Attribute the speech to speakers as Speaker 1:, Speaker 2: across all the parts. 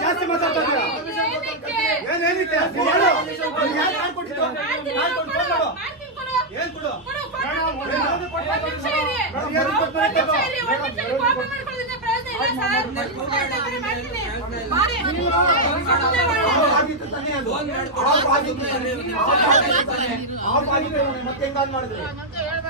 Speaker 1: ಜಾಸ್ತಿ ಮಾತಾಡ್ತಾ ಇದೀಯ ಏನೇನಿಕ್ಕೆ ನೀನ್ ಹೇಳು ನೀನ್ ಯಾಕೆ ಕಾಲ್ ಕೊಟ್ಟಿದ್ದು? ಕಾಲ್ ಕೊಟ್ಟು ಫೋನ್ ಮಾಡು. ಏನ್ ಕೊಡು. ಮತ್ತೆ ಹೆಂಗ್ ಆನ್ ಮಾಡಿದ್ರಿ?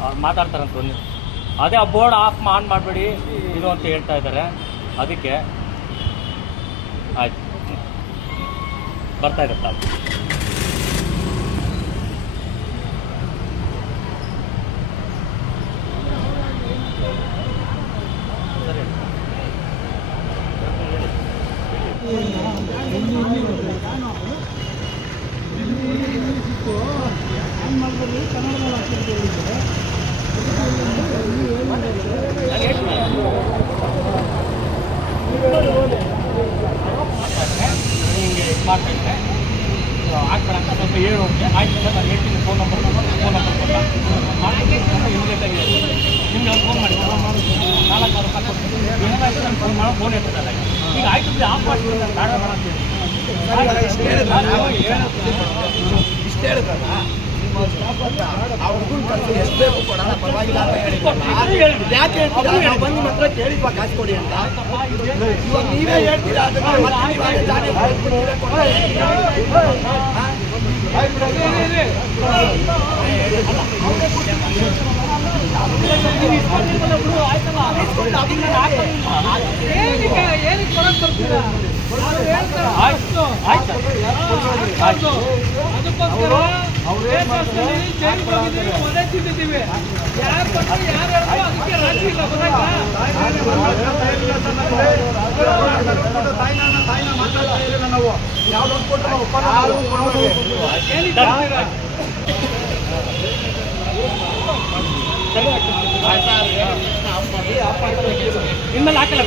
Speaker 2: ಅವ್ರು ಮಾತಾಡ್ತಾರಂತ ಒಂದು ಅದೇ ಆ ಬೋರ್ಡ್ ಆಫ್ ಆನ್ ಮಾಡಬೇಡಿ ಇದು ಅಂತ ಹೇಳ್ತಾ ಇದ್ದಾರೆ. ಅದಕ್ಕೆ ಆಯ್ತು. ಬರ್ತಾ ಇದೆ ಹಿಂಗೆ ಇದು ಮಾಡ್ತಾ ಇದ್ದೆ ಆಗ್ಬೇಡ ಅಂತ ಸ್ವಲ್ಪ ಹೇಳು ಅಂತ ಆಯ್ತು ನಾನು ಹೇಳ್ತೀನಿ? ಫೋನ್ ನಂಬರ್ ಫೋನ್ ನಂಬರ್ ಕೊಟ್ಟ ನಿಮಗೆ ನಿಮ್ಗೆ ಅವ್ರು ಫೋನ್ ಮಾಡಿ ನಾಲ್ಕು ಫೋನ್ ಮಾಡೋ ಫೋನ್ ಈಗ ಆಯ್ತು ಆಫ್ ಮಾಡ್ತೀನಿ ನಾನು ಬೇಡ ಬೇಡ ಅಂತ
Speaker 1: ಇಷ್ಟೇ ಕೊಡೋಣ ಪರವಾಗಿಲ್ಲ ಅಂತ ಯಾಕೆ ಹೇಳ್ತೀರಾ ಬಂದು ಮಾತ್ರ ಕೇಳಿಪ್ಪ ಕೊಡಿ ಅಂತ ಇವಾಗ ಹೇಳ್ತೀರಾ ಅದಕ್ಕೆ ಮತ್ತೆ ನೀವು ಅದೇ ಜಾಗ ಕೊಡ್ತೀರಾ, ಕೊಡ್ತೀರಾ? ಹಾ?
Speaker 3: ಏನಕ್ಕೆ ಏನಕ್ಕೆ ಕೊಡಕ್ ಬರ್ತೀರಾ ಅವ್ರು ಹೇಳ್ತಾರೆ
Speaker 2: ಆಯ್ತು. ಆಯ್ತು. ಆಯ್ತು.
Speaker 3: ಅದಕ್ಕೋಸ್ಕರ
Speaker 1: ನಾವು ಯಾವ್ದೊಂದು ಕೊಟ್ಟು ನಾವು ಒಪ್ಪಂದ
Speaker 2: ಇನ್ಮೇಲೆ ಹಾಕಲ್ಲ?